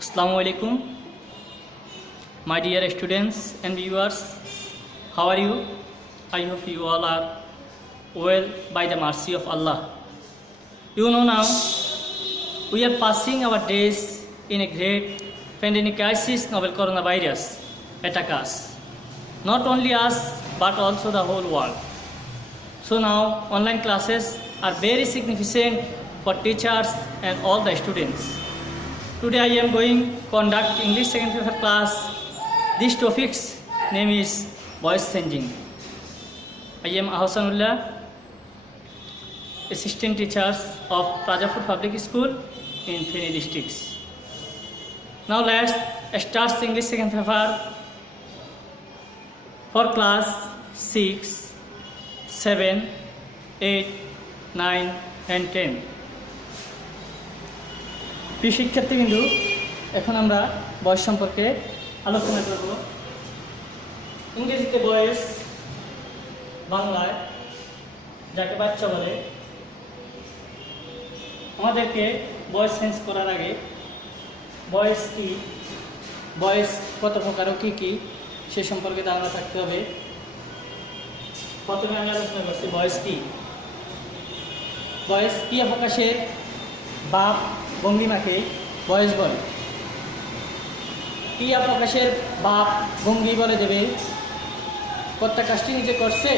Assalamu alaikum, my dear students and viewers. How are you? I hope you all are well by the mercy of Allah. You know now, we are passing our days in a great pandemic crisis. Novel coronavirus attack us, not only us but also the whole world. So now online classes are very significant for teachers and all the students. Today I am going to conduct English second paper class. This topic's name is voice changing. I am Ahsanullah, assistant teacher of Rajapur Public School in Feni districts. Now let's start English second paper for class 6, 7, 8, 9 and 10. প্রিয় শিক্ষার্থীবৃন্দু, এখন আমরা বয়স সম্পর্কে আলোচনা করব। ইংরেজিতে বয়স, বাংলায় যাকে বাচ্চা বলে। আমাদেরকে বয়স চেঞ্জ করার আগে বয়স কি, বয়স কত প্রকার ও কী কী সে সম্পর্কে ধারণা থাকতে হবে। প্রথমে আমি আলোচনা করছি বয়স কি। বয়স ক্রিয়া প্রকাশের বাপ ভঙ্গিমাকে বয়স বলে। ক্রিয়া প্রকাশের বাপ ভঙ্গি বলে দেবে কর্তা কাজটি নিজে করছে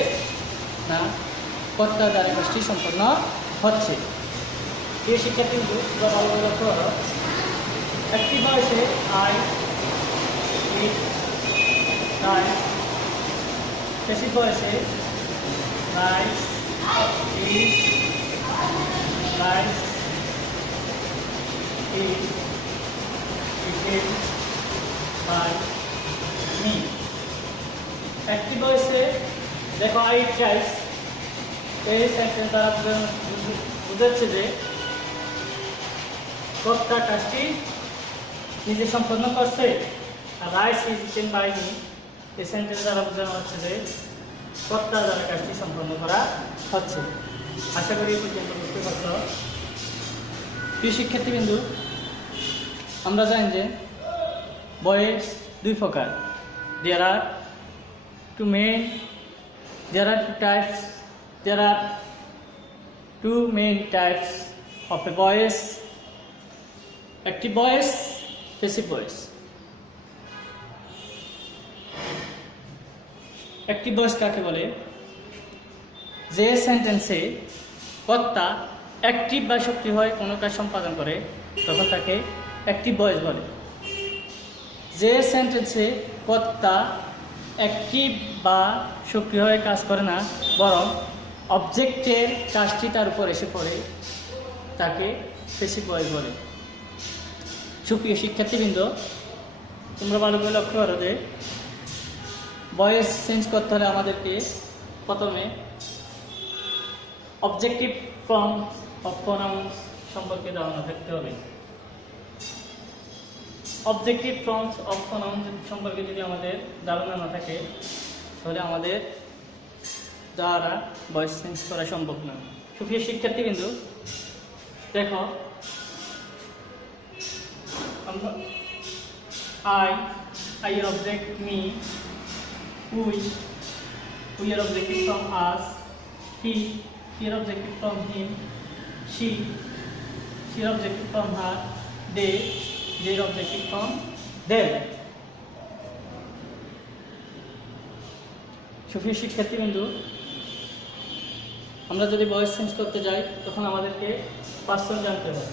না কর্তার দ্বারা কাজটি সম্পন্ন হচ্ছে। এই শিক্ষার্থী কিন্তু লক্ষ্য হলো একটি বয়সে আই ইট রাইস, প্যাসিভ বয়সে rice eat rice is eaten by me. একটি বয়সে দেখো আই রাইস, এই সেন্টেন্স দ্বারা বুঝাচ্ছে যে কর্তা কাজটি নিজে সম্পন্ন করছে। আর rice is eaten by me, এই সেন্টেন্স দ্বারা বোঝানো হচ্ছে যে কর্তা দ্বারা কাজটি সম্পন্ন করা হচ্ছে। আশা করি পর্যন্ত বুঝতে পারছ। প্রিয় শিক্ষার্থীবৃন্দু, আমরা জানি যে বয়স দুই প্রকার। there are two main types of a voice: active voice, passive voice. active voice কাকে বলে? যে সেন্টেন্সে কর্তা অ্যাক্টিভ বা সক্রিয় হয় কোনো কাজ সম্পাদন করে তখন তাকে অ্যাক্টিভ ভয়েস বলে। যে সেন্টেন্সে কর্তা অ্যাক্টিভ বা সক্রিয় হয়ে কাজ করে না বরং অবজেক্টের কাজটি তার উপর এসে পড়ে তাকে প্যাসিভ ভয়েস বলে। সুপ্রিয় শিক্ষার্থীবৃন্দ, তোমরা ভালো করে লক্ষ্য করো যে ভয়েস চেঞ্জ করতে হলে আমাদেরকে প্রথমে অবজেক্টিভ ফর্ম অফ প্রোনাউন্স সম্পর্কে ধারণা থাকতে হবে। অবজেক্টিভ ফর্মস অফ প্রোনাউন্স সম্পর্কে যদি আমাদের ধারণা না থাকে তাহলে আমাদের দ্বারা ভয়েস চেঞ্জ করা সম্ভব না। সুপ্রিয় শিক্ষার্থীবৃন্দু, দেখো আই এর অবজেক্ট মি, উই এর অবজেক্টিভ ফ্রম আস, হি এর objective from him, she objective from her, their objective from them. সুপ্রিয় শিক্ষার্থীবৃন্দু, আমরা যদি ভয়েস চেঞ্জ করতে যাই তখন আমাদেরকে পার্সন জানতে হবে।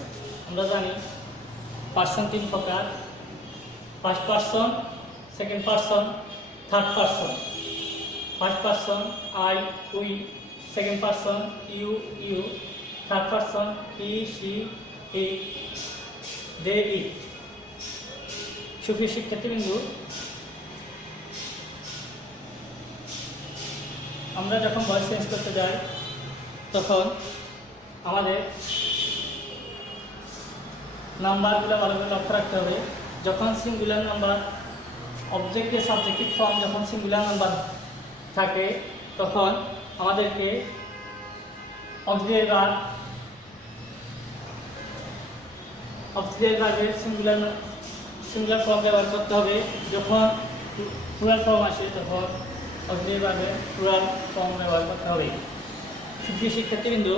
আমরা জানি পার্সন তিন প্রকার: first person, second person, third person. First person I, we, second person you, third person he, she, it, they, it. সুপ্রিয় শিক্ষার্থীবৃন্দু, আমরা যখন ভয়েস চেঞ্জ করতে যাই তখন আমাদের নাম্বারগুলো ভালো করে লক্ষ্য রাখতে হবে। যখন সিঙ্গুলার নাম্বার, অবজেক্টের সাবজেক্টিভ ফর্ম যখন সিঙ্গুলার নাম্বার থাকে তখন আমাদেরকে অক্সিলিয়ারি ভার্বের সিঙ্গুলার সিঙ্গুলার ফর্ম ব্যবহার করতে হবে। যখন প্লুরাল ফর্ম আসে তখন অক্সিলারি ভার্বের প্লুরাল ফর্ম ব্যবহার করতে হবে। সুপ্রিয় শিক্ষার্থীবৃন্দ,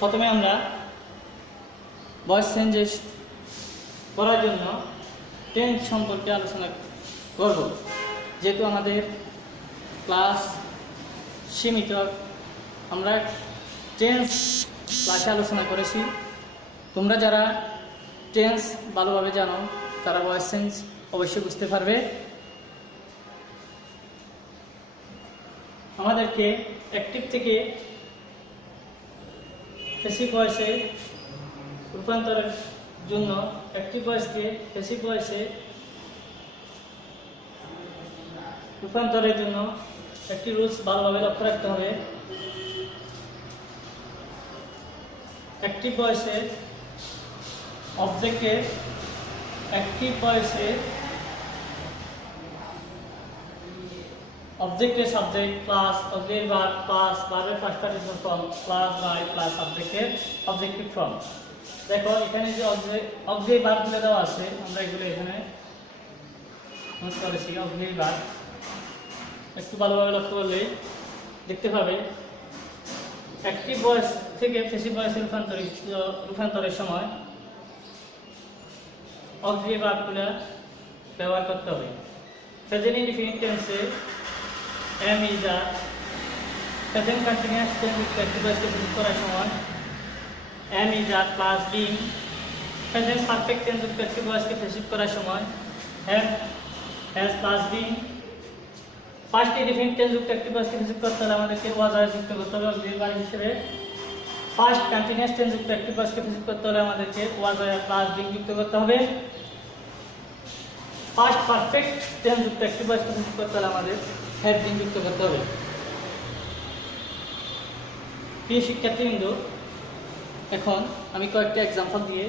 প্রথমে আমরা ভয়েস চেঞ্জেস করার জন্য টেন্স সম্পর্কে আলোচনা করব। যেহেতু আমাদের ক্লাস সীমিত, আমরা টেন্স ক্লাসে আলোচনা করেছি। তোমরা যারা টেন্স ভালোভাবে জানো তারা ভয়েস চেঞ্জ অবশ্যই বুঝতে পারবে। আমাদেরকে অ্যাক্টিভ থেকে প্যাসিভ ভয়েসে রূপান্তরের জন্য অ্যাক্টিভ ভয়েসকে প্যাসিভ ভয়েসে রূপান্তরের জন্য একটি রুলস ভালোভাবে লক্ষ্য রাখতে হবে। অ্যাক্টিভ ভয়েসে অবজেক্টের অ্যাক্টিভ ভয়েসে অবজেক্টের subject plus auxiliary verb plus ভার্বের first participle form plus by plus সাবজেক্টের অবজেক্টিভ ফর্ম। দেখো এখানে যে অক্সিলারি ভার্বগুলো দেওয়া আছে, আমরা এগুলো এখানে নোট করেছি। অক্সিলারি ভার্ব একটু ভালোভাবে লক্ষ্য করলে দেখতে পাবে অ্যাক্টিভ ভয়েস থেকে প্যাসিভ ভয়েসে রূপান্তরের সময় অক্সিলারি ভার্বগুলো ব্যবহার করতে হবে। প্রেজেন্ট ইনডিফিনিট টেন্সে am is a present continuous tense active ভয়েসকে প্যাসিভ করার সময় am is a plus being। Present perfect tense active ভয়েসকে প্যাসিভ করার সময় have has plus being। First indefinite tense active ভয়েসকে প্যাসিভ করতে হলে আমাদেরকে was are যুক্ত করতে হবে অক্সিলারি ভার্ব হিসেবে। ফার্স্ট কন্টিনিউয়াস টেন্স অ্যাক্টিভ ভয়েসকে প্যাসিভ করতে হলে আমাদেরকে was are প্লাস being যুক্ত করতে হবে। ফার্স্ট পারফেক্ট টেন্স অ্যাক্টিভ ভয়েসকে প্যাসিভ করতে হলে আমাদের have been যুক্ত করতে হবে। প্রিয় শিক্ষার্থীবৃন্দ, এখন আমি কয়েকটা এক্সাম্পল দিয়ে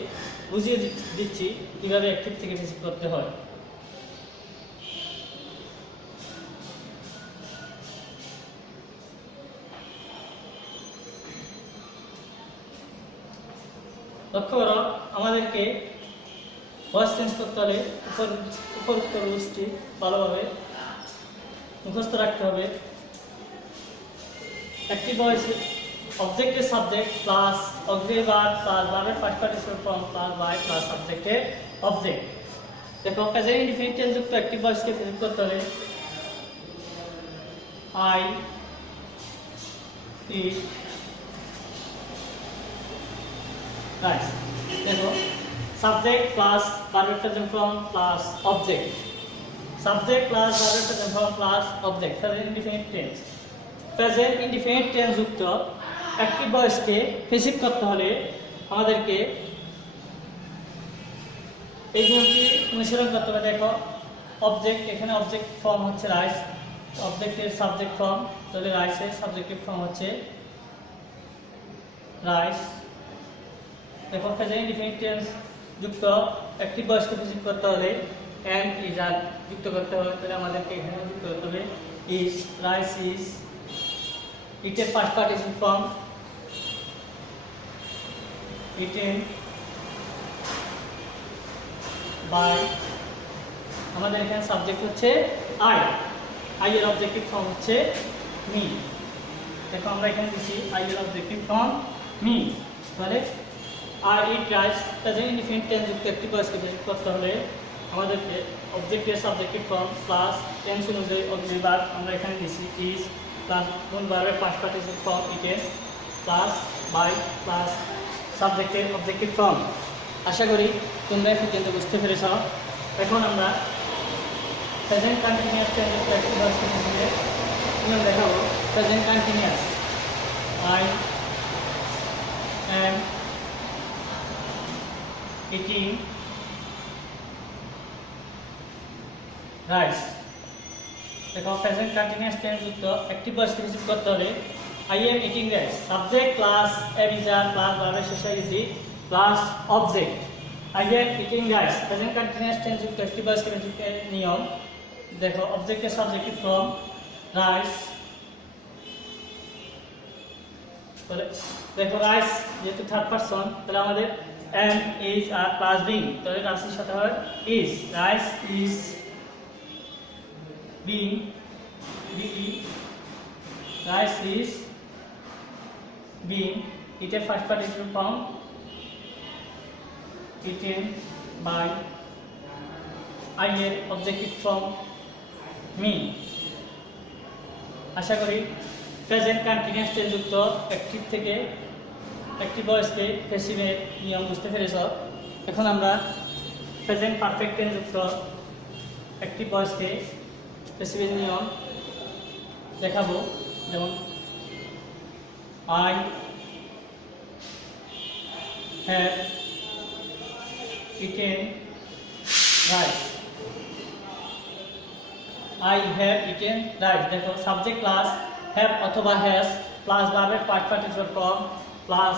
বুঝিয়ে দিচ্ছি কিভাবে অ্যাক্টিভ থেকে প্যাসিভ করতে হয়। লক্ষ্য করো, আমাদেরকে ভয়েস চেঞ্জ করতে হলে উপরোক্ত রুলসটি ভালোভাবে মুখস্থ রাখতে হবে। অ্যাক্টিভ ভয়েস অবজেক্টের subject plus auxiliary verb plus ভার্বের first participle form plus by plus সাবজেক্টের অবজেক্ট। দেখো প্রেজেন্ট ইনডিফিনিট টেন্স যুক্ত অ্যাক্টিভ ভয়েসকে প্যাসিভ করতে হলে I eat rice। দেখো সাবজেক্ট প্লাস ভার্বের present form plus object, subject plus ভার্বের present form plus object. Present indefinite tense, present indefinite tense যুক্ত অ্যাক্টিভ ভয়েসকে প্যাসিভ করতে হলে আমাদেরকে এই নিয়মটি অনুসরণ করতে হবে। দেখো অবজেক্ট, এখানে অবজেক্ট ফর্ম হচ্ছে রাইস, অবজেক্টের সাবজেক্ট ফর্ম, তাহলে রাইসের সাবজেক্টিভ ফর্ম হচ্ছে রাইস। দেখো প্রেজেন্ট ইনডিফিনিট টেন্স যুক্ত অ্যাক্টিভ ভয়েসকে প্যাসিভ করতে হলে and is are যুক্ত করতে হবে, তাহলে আমাদেরকে এখানে যুক্ত করতে হবে is, rice is, eaten first participle form eaten by, আমাদের এখানে সাবজেক্ট হচ্ছে I এর অবজেক্টিভ ফর্ম হচ্ছে me। দেখো আমরা এখানে দিচ্ছি I এর অবজেক্টিভ ফর্ম me, তাহলে I eat rice। Present indefinite tense যুক্ত অ্যাক্টিভ ভয়েসকে প্যাসিভ করতে হলে আমাদেরকে অবজেক্টের সাবজেক্টিভ ফর্ম প্লাস টেন্স অনুযায়ী অক্সিলারি ভার্ব আমরা এখানে দিচ্ছি ইজ প্লাস কোন ভার্বের first participle form eaten plus by plus সাবজেক্টের অবজেক্টিভ ফর্ম। আশা করি তোমরা পর্যন্ত বুঝতে পেরেছ। এখন আমরা প্রেজেন্ট কন্টিনিউয়াস টেন্স যুক্ত অ্যাক্টিভ ভয়েসকে নিয়ম দেখাবো। Present continuous I am eating rice। দেখো প্রেজেন্ট কন্টিনিউয়াস টেন্স যুক্ত অ্যাক্টিভ ভয়েসকে প্যাসিভ করতে হলে I am eating rice, subject plus am is are plus ভার্বের শেষে easy plus object. I am eating rice, present continuous tense যুক্ত active ভয়েসকে passive নিয়ম। দেখো অবজেক্টের সাবজেক্টিভ ফর্ম রাইস তাহলে দেখো রাইস যেহেতু থার্ড পারসন, তাহলে আমাদের am is are plus being, তাহলে রাইসের সাথে হয় is, rice is being, be, rice is being, এটার first participle form eaten by I এর অবজেক্টিভ ফর্ম মি। আশা করি প্রেজেন্ট কন্টিনিউয়াস টেন্স যুক্ত অ্যাক্টিভ থেকে অ্যাক্টিভ ভয়েসকে প্যাসিভের নিয়ম বুঝতে পেরেছ। এখন আমরা প্রেজেন্ট পারফেক্ট টেন্স যুক্ত অ্যাক্টিভ ভয়েসকে প্যাসিভের নিয়ম দেখাবো। যেমন I have eaten rice, I have eaten rice। দেখো সাবজেক্ট ক্লাস হ্যাভ অথবা হ্যাজ প্লাস ভার্বের part participle form plus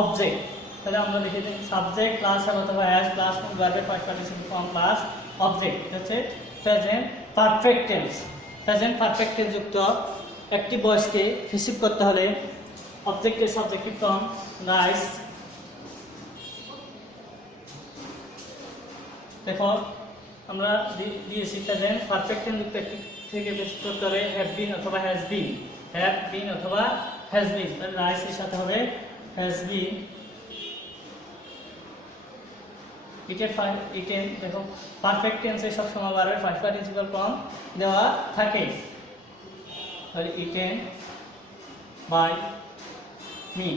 object. তাহলে আমরা লিখে দিই সাবজেক্ট ক্লাস হ্যাভ অথবা হ্যাজ প্লাস ভার্বের part participle form plus object. এটা হচ্ছে present perfect tense. Present perfect tense যুক্ত অ্যাক্টিভ ভয়েসকে রিসিভ করতে হলে অবজেক্টের সাবজেক্টিভ ফর্ম রাইস। দেখো আমরা দিয়েছি প্রেজেন্ট পারফেক্ট টেন্স যুক্ত অ্যাক্টিভ থেকে বেশি করতে হবে হ্যাভ বিন অথবা হ্যাজ বিন, হ্যাভ বিন অথবা হ্যাজ বিন। তাহলে রাইস এর সাথে হবে হ্যাজ বিন। ইটেন দেখো পারফেক্ট টেন্সে সবসময় ভার্বের ফার্স্ট পার্টিসিপল ফর্ম দেওয়া থাকে। তাহলে ইটেন বাই মি।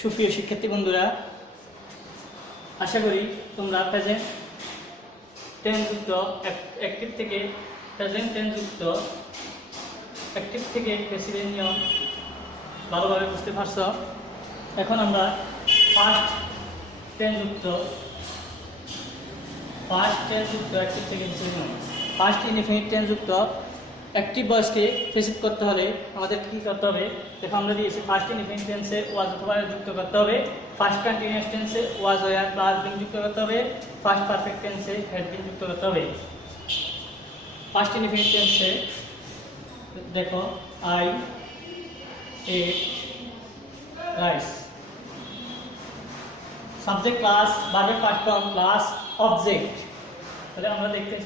সুপ্রিয় শিক্ষার্থী বন্ধুরা, আশা করি তোমরা প্রেজেন্ট টেন্স যুক্ত অ্যাক্টিভ থেকে প্রেজেন্ট টেন্স যুক্ত অ্যাক্টিভ থেকে প্যাসিভের নিয়ম ভালোভাবে বুঝতে পারছ। এখন আমরা ফার্স্ট টেন্স যুক্ত অ্যাক্টিভ থেকে প্যাসিভের নিয়ম। ফার্স্ট ইনডিফিনিট টেন্স যুক্ত অ্যাক্টিভ ভয়েসকে প্যাসিভ করতে হলে আমাদের কী করতে হবে? দেখো আমরা দিয়েছি ফার্স্ট ইনডিফিনিট টেন্সে ওয়াজ অথবা যুক্ত করতে হবে, ফার্স্ট কন্টিনিউয়াস টেন্সে ওয়াজ ওয়ার প্লাস বিন যুক্ত করতে হবে, ফার্স্ট পারফেক্ট টেন্সে হ্যাড বিন যুক্ত করতে হবে। ফার্স্ট ইনডিফিনিট টেন্সে দেখো I ate rice, subject class ভার্বের ফার্স্ট ফর্ম প্লাস অবজেক্ট। তাহলে আমরা দেখতে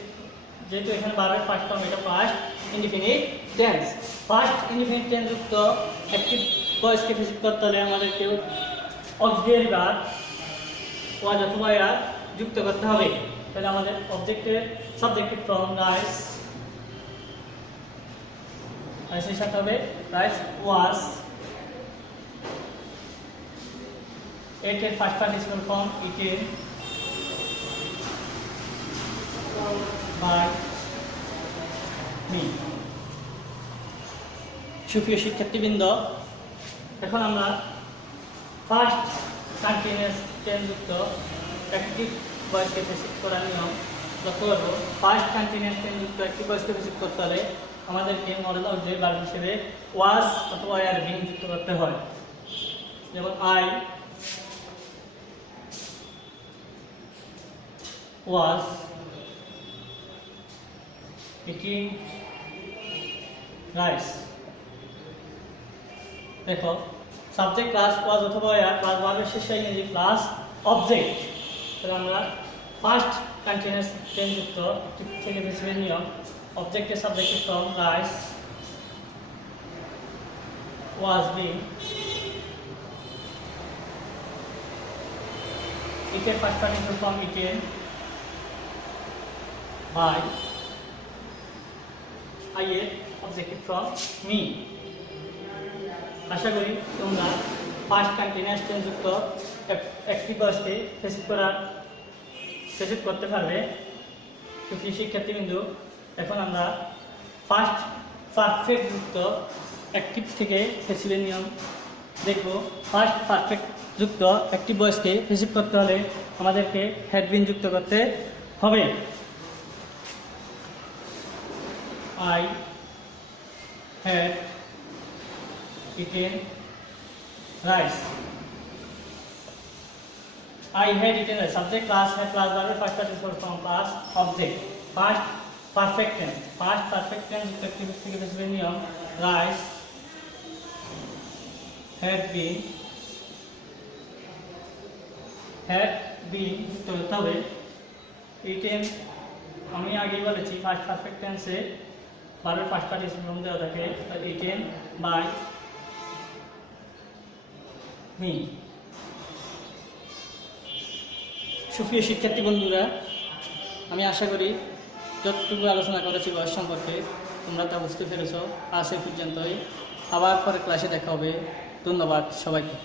যেহেতু এখানে ভার্বের ফার্স্ট ফর্ম এটা first indefinite tense. First indefinite tense যুক্ত অ্যাক্টিভ ভয়েসকে প্যাসিভ করতে হলে আমাদেরকে অক্সিলিয়ারি ভার্ব ওয়াজ অথবা ওয়্যার যুক্ত করতে হবে। তাহলে আমাদের অবজেক্টের সাবজেক্টিভ ফর্ম রাইস, রাইসের সাথে হবে রাইস ওয়াজ, এটের first participle form eaten by me. সুপ্রিয় শিক্ষার্থীবৃন্দ, এখন আমরা ফার্স্ট কন্টিনিউয়াস টেন্স যুক্ত অ্যাক্টিভ ভয়েসকে প্যাসিভ করার নিয়ম লক্ষ্য করব। ফার্স্ট কন্টিনিউয়াস টেন্স যুক্ত অ্যাক্টিভ ভয়েসকে প্যাসিভ করতে হলে আমাদেরকে মডেল অবজেক্ট ভার্ব হিসেবে ওয়াজ অথবা ওয়্যার বিং যুক্ত করতে হয়। যেমন আই ওয়াজ ইটিং রাইস। দেখো সাবজেক্ট ক্লাস ওয়াজ অথবা ওয়্যার প্লাস ভার্বের শেষে ইংরেজি প্লাস অবজেক্ট। তাহলে আমরা ফার্স্ট কন্টিনিউয়াস টেন্স যুক্ত থেকে প্যাসিভের নিয়ম অবজেক্টের subjective form rice was being, ইটের first participle form eaten by I এর অবজেক্টিভ ফর্ম মি। আশা করি তোমরা ফার্স্ট কন্টিনিউয়াস টেন্স যুক্ত অ্যাক্টিভ ভয়েসকে প্যাসিভ করতে পারবে। সুপ্রিয় শিক্ষার্থীবৃন্দু, এখন আমরা ফার্স্ট পারফেক্ট যুক্ত অ্যাক্টিভ থেকে প্যাসিভের নিয়ম দেখব। ফার্স্ট পারফেক্ট যুক্ত অ্যাক্টিভ ভয়েসকে প্যাসিভ করতে হলে আমাদেরকে হ্যাড বিন যুক্ত করতে হবে। I had eaten rice. I had eaten rice. Subject class had class verb first participle form plus object. Past perfect tense. Past perfect tense effective থেকে বেশি নিয়ম rice had been যুক্ত করতে হবে eaten আমি আগেই বলেছি ফার্স্ট পারফেক্ট টেন্সে ভার্বের ফার্স্ট পার্টিসিপল ফর্ম দেওয়া থাকে eaten by me। সুপ্রিয় শিক্ষার্থী বন্ধুরা, আমি আশা করি যতটুকু আলোচনা করেছি বয়স সম্পর্কে তোমরা তা বুঝতে পেরেছ। আজ এই পর্যন্তই, আবার পরে ক্লাসে দেখা হবে। ধন্যবাদ সবাইকে।